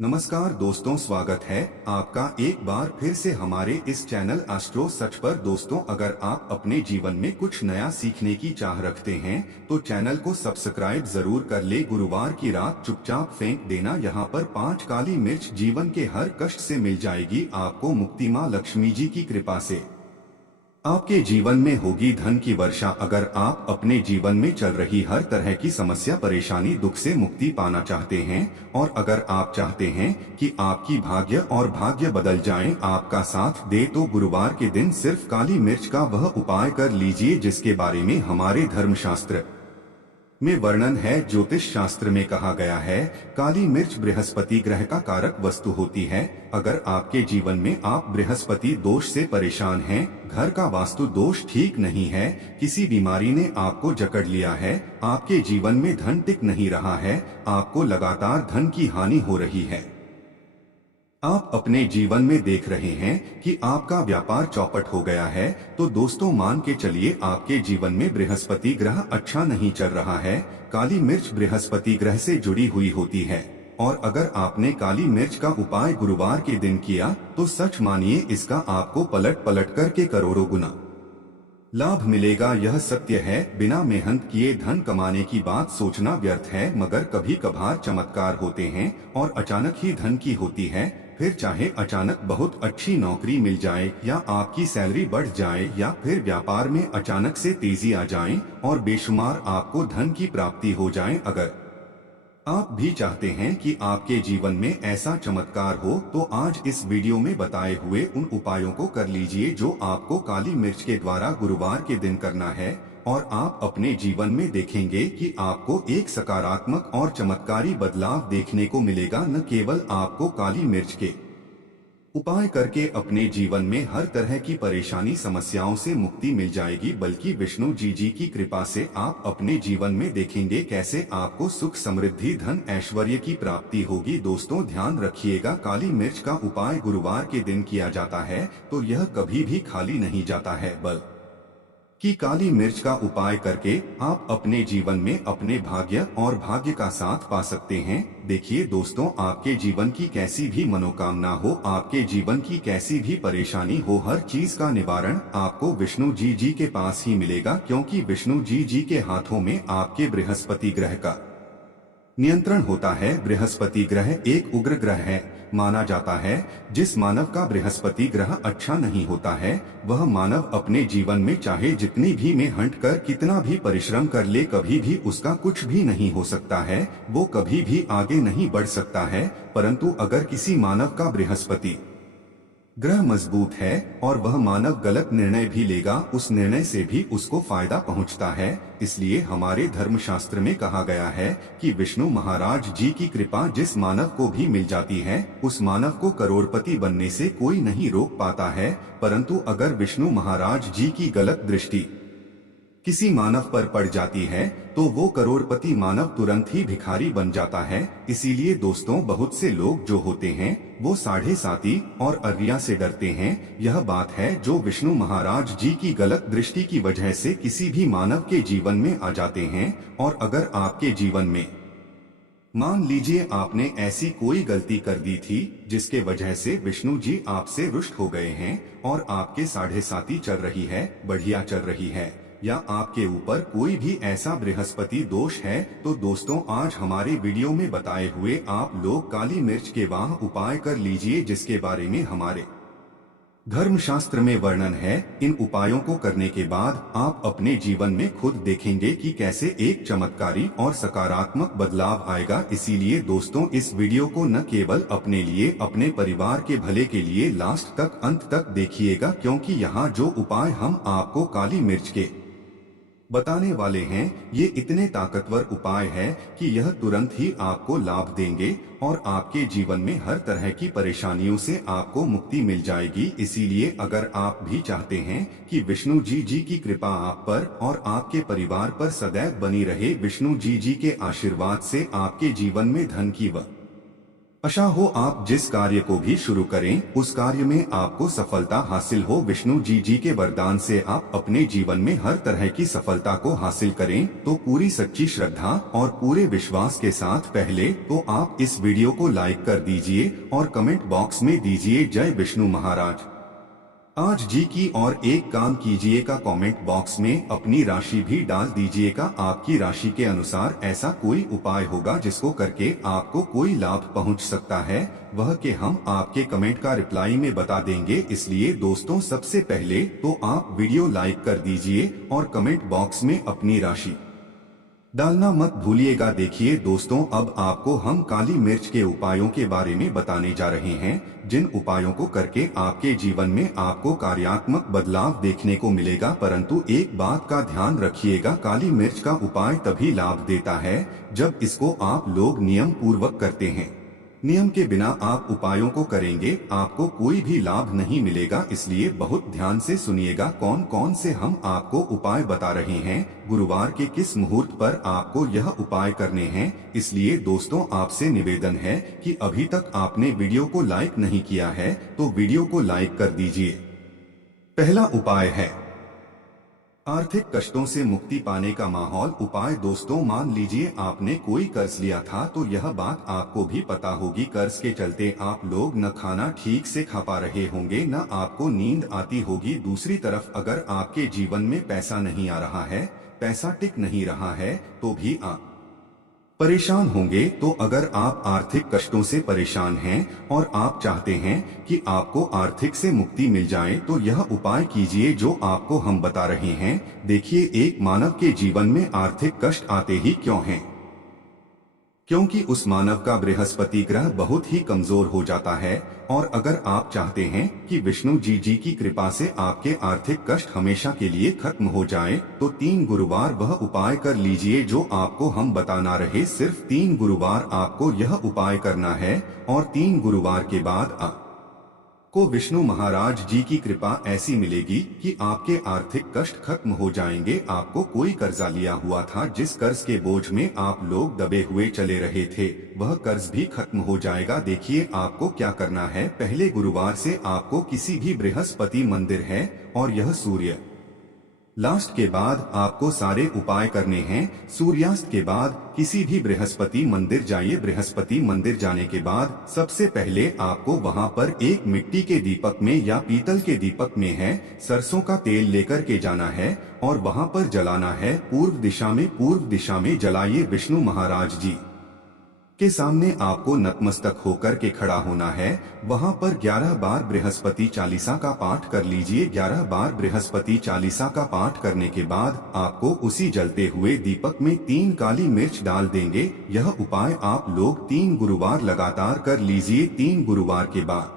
नमस्कार दोस्तों, स्वागत है आपका एक बार फिर से हमारे इस चैनल एस्ट्रो सच पर। दोस्तों, अगर आप अपने जीवन में कुछ नया सीखने की चाह रखते हैं तो चैनल को सब्सक्राइब जरूर कर ले। गुरुवार की रात चुपचाप फेंक देना यहाँ पर 5 काली मिर्च, जीवन के हर कष्ट से मिल जाएगी आपको मुक्ति। माँ लक्ष्मी जी की कृपा से आपके जीवन में होगी धन की वर्षा। अगर आप अपने जीवन में चल रही हर तरह की समस्या, परेशानी, दुख से मुक्ति पाना चाहते हैं और अगर आप चाहते हैं कि आपकी भाग्य बदल जाए, आपका साथ दे, तो गुरुवार के दिन सिर्फ काली मिर्च का वह उपाय कर लीजिए जिसके बारे में हमारे धर्मशास्त्र में वर्णन है। ज्योतिष शास्त्र में कहा गया है, काली मिर्च बृहस्पति ग्रह का कारक वस्तु होती है। अगर आपके जीवन में आप बृहस्पति दोष से परेशान हैं, घर का वास्तु दोष ठीक नहीं है, किसी बीमारी ने आपको जकड़ लिया है, आपके जीवन में धन टिक नहीं रहा है, आपको लगातार धन की हानि हो रही है, आप अपने जीवन में देख रहे हैं कि आपका व्यापार चौपट हो गया है, तो दोस्तों मान के चलिए आपके जीवन में बृहस्पति ग्रह अच्छा नहीं चल रहा है। काली मिर्च बृहस्पति ग्रह से जुड़ी हुई होती है और अगर आपने काली मिर्च का उपाय गुरुवार के दिन किया तो सच मानिए इसका आपको पलट पलट करके करोड़ों गुना लाभ मिलेगा। यह सत्य है। बिना मेहनत किए धन कमाने की बात सोचना व्यर्थ है, मगर कभी कभार चमत्कार होते हैं और अचानक ही धन की होती है। फिर चाहे अचानक बहुत अच्छी नौकरी मिल जाए या आपकी सैलरी बढ़ जाए या फिर व्यापार में अचानक से तेजी आ जाए और बेशुमार आपको धन की प्राप्ति हो जाए। अगर आप भी चाहते हैं कि आपके जीवन में ऐसा चमत्कार हो तो आज इस वीडियो में बताए हुए उन उपायों को कर लीजिए जो आपको काली मिर्च के द्वारा गुरुवार के दिन करना है और आप अपने जीवन में देखेंगे कि आपको एक सकारात्मक और चमत्कारी बदलाव देखने को मिलेगा। न केवल आपको काली मिर्च के उपाय करके अपने जीवन में हर तरह की परेशानी, समस्याओं से मुक्ति मिल जाएगी, बल्कि विष्णु जी की कृपा से आप अपने जीवन में देखेंगे कैसे आपको सुख, समृद्धि, धन, ऐश्वर्य की प्राप्ति होगी। दोस्तों ध्यान रखिएगा, काली मिर्च का उपाय गुरुवार के दिन किया जाता है तो यह कभी भी खाली नहीं जाता है, कि काली मिर्च का उपाय करके आप अपने जीवन में अपने भाग्य का साथ पा सकते हैं। देखिए दोस्तों, आपके जीवन की कैसी भी मनोकामना हो, आपके जीवन की कैसी भी परेशानी हो, हर चीज का निवारण आपको विष्णु जी के पास ही मिलेगा, क्योंकि विष्णु जी के हाथों में आपके बृहस्पति ग्रह का नियंत्रण होता है। बृहस्पति ग्रह एक उग्र ग्रह है। माना जाता है जिस मानव का बृहस्पति ग्रह अच्छा नहीं होता है वह मानव अपने जीवन में चाहे जितनी भी मेहनत कर, कितना भी परिश्रम कर ले, कभी भी उसका कुछ भी नहीं हो सकता है, वो कभी भी आगे नहीं बढ़ सकता है। परंतु अगर किसी मानव का बृहस्पति ग्रह मजबूत है और वह मानव गलत निर्णय भी लेगा, उस निर्णय से भी उसको फायदा पहुंचता है। इसलिए हमारे धर्मशास्त्र में कहा गया है कि विष्णु महाराज जी की कृपा जिस मानव को भी मिल जाती है उस मानव को करोड़पति बनने से कोई नहीं रोक पाता है। परंतु अगर विष्णु महाराज जी की गलत दृष्टि किसी मानव पर पड़ जाती है तो वो करोड़पति मानव तुरंत ही भिखारी बन जाता है। इसीलिए दोस्तों, बहुत से लोग जो होते हैं वो साढ़े साती और अर्रिया से डरते हैं। यह बात है जो विष्णु महाराज जी की गलत दृष्टि की वजह से किसी भी मानव के जीवन में आ जाते हैं। और अगर आपके जीवन में मान लीजिए आपने ऐसी कोई गलती कर दी थी जिसके वजह से विष्णु जी आपसे रुष्ट हो गए हैं और आपके साढ़े साती चल रही है, बढ़िया चल रही है, या आपके ऊपर कोई भी ऐसा बृहस्पति दोष है, तो दोस्तों आज हमारे वीडियो में बताए हुए आप लोग काली मिर्च के वाह उपाय कर लीजिए जिसके बारे में हमारे धर्मशास्त्र में वर्णन है। इन उपायों को करने के बाद आप अपने जीवन में खुद देखेंगे कि कैसे एक चमत्कारी और सकारात्मक बदलाव आएगा। इसीलिए दोस्तों, इस वीडियो को न केवल अपने लिए, अपने परिवार के भले के लिए लास्ट तक, अंत तक देखिएगा, क्योंकि यहाँ जो उपाय हम आपको काली मिर्च के बताने वाले हैं ये इतने ताकतवर उपाय है कि यह तुरंत ही आपको लाभ देंगे और आपके जीवन में हर तरह की परेशानियों से आपको मुक्ति मिल जाएगी। इसीलिए अगर आप भी चाहते हैं कि विष्णु जी की कृपा आप पर और आपके परिवार पर सदैव बनी रहे, विष्णु जी के आशीर्वाद से आपके जीवन में धन की आशा हो आप जिस कार्य को भी शुरू करें उस कार्य में आपको सफलता हासिल हो। विष्णु जी के वरदान से आप अपने जीवन में हर तरह की सफलता को हासिल करें। तो पूरी सच्ची श्रद्धा और पूरे विश्वास के साथ पहले तो आप इस वीडियो को लाइक कर दीजिए और कमेंट बॉक्स में दीजिए जय विष्णु महाराज आज जी की। और एक काम कीजिएगा, कमेंट बॉक्स में अपनी राशि भी डाल दीजिएगा। आपकी राशि के अनुसार ऐसा कोई उपाय होगा जिसको करके आपको कोई लाभ पहुंच सकता है, वह के हम आपके कमेंट का रिप्लाई में बता देंगे। इसलिए दोस्तों सबसे पहले तो आप वीडियो लाइक कर दीजिए और कमेंट बॉक्स में अपनी राशि डालना मत भूलिएगा। देखिए दोस्तों, अब आपको हम काली मिर्च के उपायों के बारे में बताने जा रहे हैं, जिन उपायों को करके आपके जीवन में आपको कार्यात्मक बदलाव देखने को मिलेगा। परंतु एक बात का ध्यान रखिएगा, काली मिर्च का उपाय तभी लाभ देता है जब इसको आप लोग नियम पूर्वक करते हैं। नियम के बिना आप उपायों को करेंगे आपको कोई भी लाभ नहीं मिलेगा। इसलिए बहुत ध्यान से सुनिएगा कौन कौन से हम आपको उपाय बता रहे हैं, गुरुवार के किस मुहूर्त पर आपको यह उपाय करने हैं। इसलिए दोस्तों आपसे निवेदन है कि अभी तक आपने वीडियो को लाइक नहीं किया है तो वीडियो को लाइक कर दीजिए। पहला उपाय है आर्थिक कष्टों से मुक्ति पाने का माहौल उपाय। दोस्तों मान लीजिए आपने कोई कर्ज लिया था, तो यह बात आपको भी पता होगी, कर्ज के चलते आप लोग न खाना ठीक से खा पा रहे होंगे, न आपको नींद आती होगी। दूसरी तरफ अगर आपके जीवन में पैसा नहीं आ रहा है, पैसा टिक नहीं रहा है, तो भी आप परेशान होंगे। तो अगर आप आर्थिक कष्टों से परेशान हैं और आप चाहते हैं कि आपको आर्थिक से मुक्ति मिल जाए, तो यह उपाय कीजिए जो आपको हम बता रहे हैं। देखिए, एक मानव के जीवन में आर्थिक कष्ट आते ही क्यों हैं? क्योंकि उस मानव का बृहस्पति ग्रह बहुत ही कमजोर हो जाता है। और अगर आप चाहते हैं कि विष्णु जी की कृपा से आपके आर्थिक कष्ट हमेशा के लिए खत्म हो जाए, तो 3 गुरुवार वह उपाय कर लीजिए जो आपको हम बताना रहे। सिर्फ 3 गुरुवार आपको यह उपाय करना है और 3 गुरुवार के बाद को विष्णु महाराज जी की कृपा ऐसी मिलेगी कि आपके आर्थिक कष्ट खत्म हो जाएंगे। आपको कोई कर्जा लिया हुआ था, जिस कर्ज के बोझ में आप लोग दबे हुए चले रहे थे, वह कर्ज भी खत्म हो जाएगा। देखिए आपको क्या करना है, पहले गुरुवार से आपको किसी भी बृहस्पति मंदिर है और यह सूर्य लास्ट के बाद आपको सारे उपाय करने हैं। सूर्यास्त के बाद किसी भी बृहस्पति मंदिर जाइए। बृहस्पति मंदिर जाने के बाद सबसे पहले आपको वहां पर एक मिट्टी के दीपक में या पीतल के दीपक में है सरसों का तेल लेकर के जाना है और वहां पर जलाना है पूर्व दिशा में जलाइए। विष्णु महाराज जी के सामने आपको नतमस्तक होकर के खड़ा होना है। वहां पर 11 बार बृहस्पति चालीसा का पाठ कर लीजिए। 11 बार बृहस्पति चालीसा का पाठ करने के बाद आपको उसी जलते हुए दीपक में 3 काली मिर्च डाल देंगे। यह उपाय आप लोग 3 गुरुवार लगातार कर लीजिए। 3 गुरुवार के बाद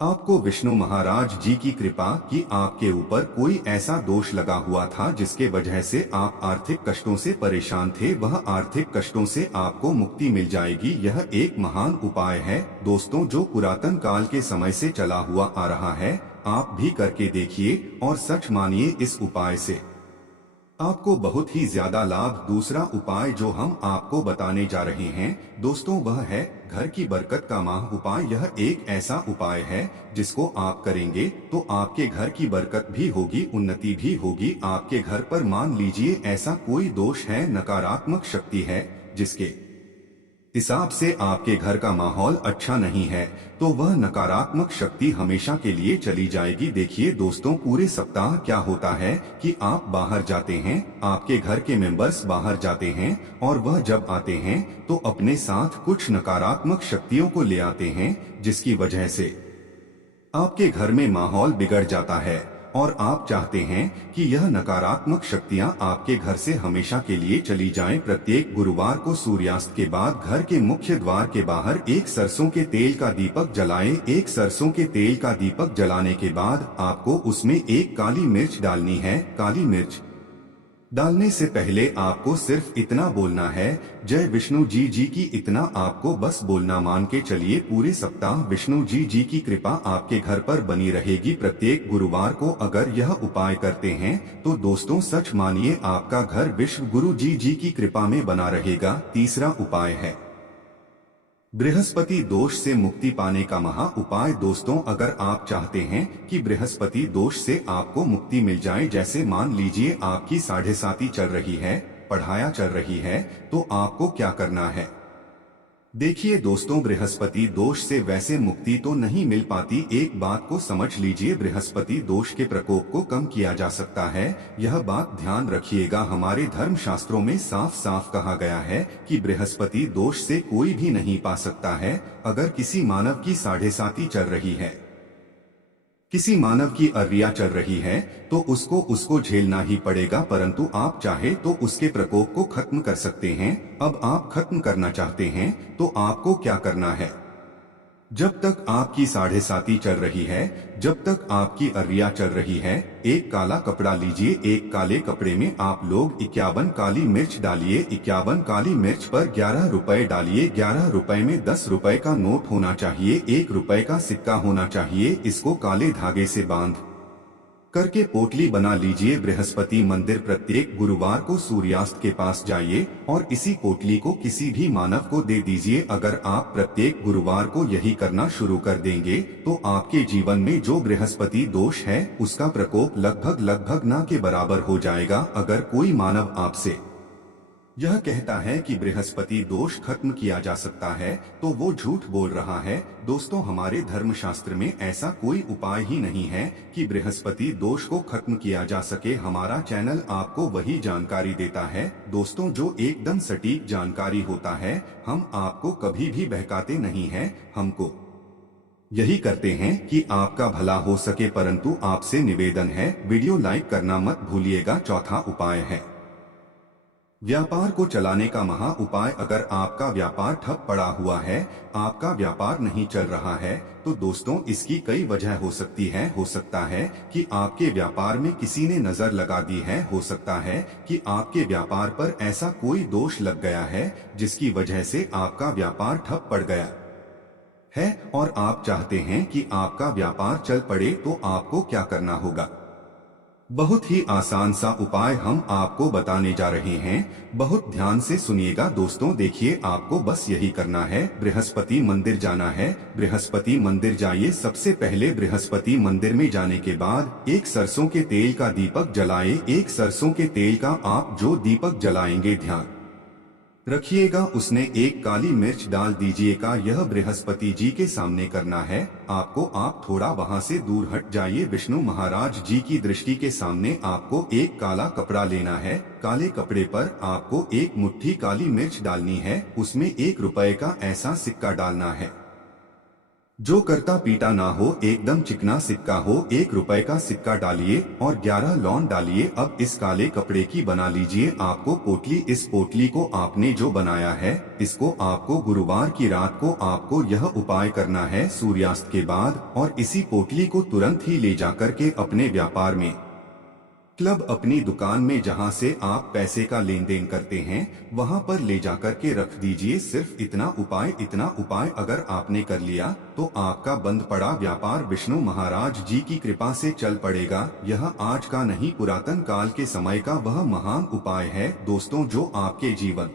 आपको विष्णु महाराज जी की कृपा कि आपके ऊपर कोई ऐसा दोष लगा हुआ था जिसके वजह से आप आर्थिक कष्टों से परेशान थे, वह आर्थिक कष्टों से आपको मुक्ति मिल जाएगी। यह एक महान उपाय है दोस्तों, जो पुरातन काल के समय से चला हुआ आ रहा है। आप भी करके देखिए और सच मानिए, इस उपाय से आपको बहुत ही ज्यादा लाभ। दूसरा उपाय जो हम आपको बताने जा रहे हैं दोस्तों, वह है घर की बरकत का माह उपाय। यह एक ऐसा उपाय है जिसको आप करेंगे तो आपके घर की बरकत भी होगी, उन्नति भी होगी। आपके घर पर मान लीजिए ऐसा कोई दोष है, नकारात्मक शक्ति है, जिसके हिसाब से आपके घर का माहौल अच्छा नहीं है, तो वह नकारात्मक शक्ति हमेशा के लिए चली जाएगी। देखिए दोस्तों, पूरे सप्ताह क्या होता है कि आप बाहर जाते हैं, आपके घर के मेंबर्स बाहर जाते हैं और वह जब आते हैं तो अपने साथ कुछ नकारात्मक शक्तियों को ले आते हैं, जिसकी वजह से आपके घर में माहौल बिगड़ जाता है। और आप चाहते हैं कि यह नकारात्मक शक्तियां आपके घर से हमेशा के लिए चली जाएं। प्रत्येक गुरुवार को सूर्यास्त के बाद घर के मुख्य द्वार के बाहर एक सरसों के तेल का दीपक जलाएं। एक सरसों के तेल का दीपक जलाने के बाद आपको उसमें एक काली मिर्च डालनी है। काली मिर्च डालने से पहले आपको सिर्फ इतना बोलना है, जय विष्णु जी की। इतना आपको बस बोलना। मान के चलिए पूरे सप्ताह विष्णु जी की कृपा आपके घर पर बनी रहेगी। प्रत्येक गुरुवार को अगर यह उपाय करते हैं तो दोस्तों सच मानिए आपका घर विश्व गुरु जी की कृपा में बना रहेगा। तीसरा उपाय है बृहस्पति दोष से मुक्ति पाने का महा उपाय। दोस्तों, अगर आप चाहते हैं कि बृहस्पति दोष से आपको मुक्ति मिल जाए, जैसे मान लीजिए आपकी 7.5 चल रही है, पढ़ाया चल रही है, तो आपको क्या करना है? देखिए दोस्तों, बृहस्पति दोष से वैसे मुक्ति तो नहीं मिल पाती। एक बात को समझ लीजिए, बृहस्पति दोष के प्रकोप को कम किया जा सकता है। यह बात ध्यान रखिएगा, हमारे धर्म शास्त्रों में साफ साफ कहा गया है कि बृहस्पति दोष से कोई भी नहीं पा सकता है। अगर किसी मानव की 7.5 चल रही है, किसी मानव की अर्रिया चल रही है, तो उसको झेलना ही पड़ेगा, परंतु आप चाहे तो उसके प्रकोप को खत्म कर सकते हैं। अब आप खत्म करना चाहते हैं तो आपको क्या करना है? जब तक आपकी 7.5 चल रही है, जब तक आपकी अर्रिया चल रही है, एक काला कपड़ा लीजिए। एक काले कपड़े में आप लोग 51 काली मिर्च डालिए। 51 काली मिर्च पर 11 रुपए डालिए। 11 रुपए में 10 रुपए का नोट होना चाहिए, 1 रुपए का सिक्का होना चाहिए। इसको काले धागे से बांध करके पोटली बना लीजिए। बृहस्पति मंदिर प्रत्येक गुरुवार को सूर्यास्त के पास जाइए और इसी पोटली को किसी भी मानव को दे दीजिए। अगर आप प्रत्येक गुरुवार को यही करना शुरू कर देंगे तो आपके जीवन में जो बृहस्पति दोष है उसका प्रकोप लगभग ना के बराबर हो जाएगा। अगर कोई मानव आपसे यह कहता है कि बृहस्पति दोष खत्म किया जा सकता है, तो वो झूठ बोल रहा है। दोस्तों, हमारे धर्मशास्त्र में ऐसा कोई उपाय ही नहीं है कि बृहस्पति दोष को खत्म किया जा सके। हमारा चैनल आपको वही जानकारी देता है दोस्तों, जो एकदम सटीक जानकारी होता है। हम आपको कभी भी बहकाते नहीं हैं, हमको यही करते हैं कि आपका भला हो सके। परंतु आपसे निवेदन है, वीडियो लाइक करना मत भूलिएगा। चौथा उपाय है व्यापार को चलाने का महा उपाय। अगर आपका व्यापार ठप पड़ा हुआ है, आपका व्यापार नहीं चल रहा है, तो दोस्तों इसकी कई वजह हो सकती है। हो सकता है कि आपके व्यापार में किसी ने नजर लगा दी है। हो सकता है कि आपके व्यापार पर ऐसा कोई दोष लग गया है जिसकी वजह से आपका व्यापार ठप पड़ गया है और आप चाहते हैं कि आपका व्यापार चल पड़े। तो आपको क्या करना होगा? बहुत ही आसान सा उपाय हम आपको बताने जा रहे हैं, बहुत ध्यान से सुनिएगा दोस्तों। देखिए, आपको बस यही करना है, बृहस्पति मंदिर जाना है। बृहस्पति मंदिर जाइए। सबसे पहले बृहस्पति मंदिर में जाने के बाद एक सरसों के तेल का दीपक जलाए। एक सरसों के तेल का आप जो दीपक जलाएंगे, ध्यान रखिएगा उसने एक काली मिर्च डाल दीजिएगा। यह बृहस्पति जी के सामने करना है आपको। आप थोड़ा वहां से दूर हट जाइए। विष्णु महाराज जी की दृष्टि के सामने आपको एक काला कपड़ा लेना है। काले कपड़े पर आपको एक मुट्ठी काली मिर्च डालनी है। उसमें 1 रुपए का ऐसा सिक्का डालना है जो करता पीटा ना हो, एकदम चिकना सिक्का हो। 1 रुपए का सिक्का डालिए और 11 लौंग डालिए। अब इस काले कपड़े की बना लीजिए आपको पोटली। इस पोटली को आपने जो बनाया है, इसको आपको गुरुवार की रात को आपको यह उपाय करना है सूर्यास्त के बाद, और इसी पोटली को तुरंत ही ले जाकर के अपने व्यापार में, क्लब, अपनी दुकान में जहां से आप पैसे का लेन देन करते हैं, वहां पर ले जाकर के रख दीजिए। सिर्फ इतना उपाय अगर आपने कर लिया तो आपका बंद पड़ा व्यापार विष्णु महाराज जी की कृपा से चल पड़ेगा। यह आज का नहीं, पुरातन काल के समय का वह महान उपाय है दोस्तों, जो आपके जीवन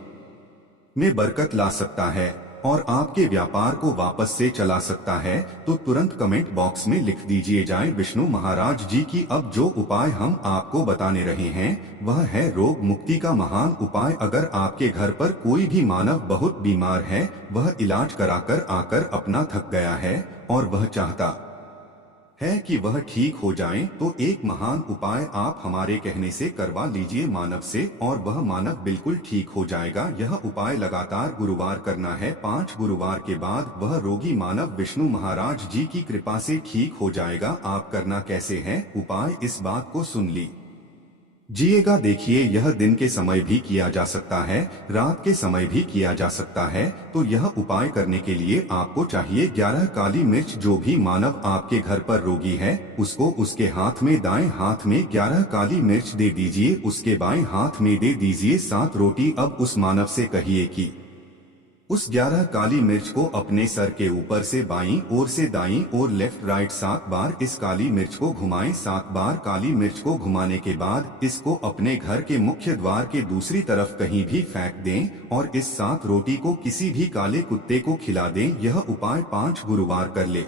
में बरकत ला सकता है और आपके व्यापार को वापस से चला सकता है। तो तुरंत कमेंट बॉक्स में लिख दीजिए जय विष्णु महाराज जी की। अब जो उपाय हम आपको बताने रहे हैं वह है रोग मुक्ति का महान उपाय। अगर आपके घर पर कोई भी मानव बहुत बीमार है, वह इलाज कराकर आकर अपना थक गया है और वह चाहता है कि वह ठीक हो जाएं, तो एक महान उपाय आप हमारे कहने से करवा लीजिए मानव से और वह मानव बिल्कुल ठीक हो जाएगा। यह उपाय लगातार गुरुवार करना है। 5 गुरुवार के बाद वह रोगी मानव विष्णु महाराज जी की कृपा से ठीक हो जाएगा। आप करना कैसे है उपाय, इस बात को सुन जिएगा। देखिए, यह दिन के समय भी किया जा सकता है, रात के समय भी किया जा सकता है। तो यह उपाय करने के लिए आपको चाहिए 11 काली मिर्च। जो भी मानव आपके घर पर रोगी है, उसको उसके हाथ में, दाएं हाथ में 11 काली मिर्च दे दीजिए, उसके बाएं हाथ में दे दीजिए 7 रोटी। अब उस मानव से कहिए कि उस 11 काली मिर्च को अपने सर के ऊपर से बाईं ओर से दाईं ओर लेफ्ट राइट 7 बार इस काली मिर्च को घुमाएं। 7 बार काली मिर्च को घुमाने के बाद इसको अपने घर के मुख्य द्वार के दूसरी तरफ कहीं भी फेंक दें और इस 7 रोटी को किसी भी काले कुत्ते को खिला दें। यह उपाय 5 गुरुवार कर ले।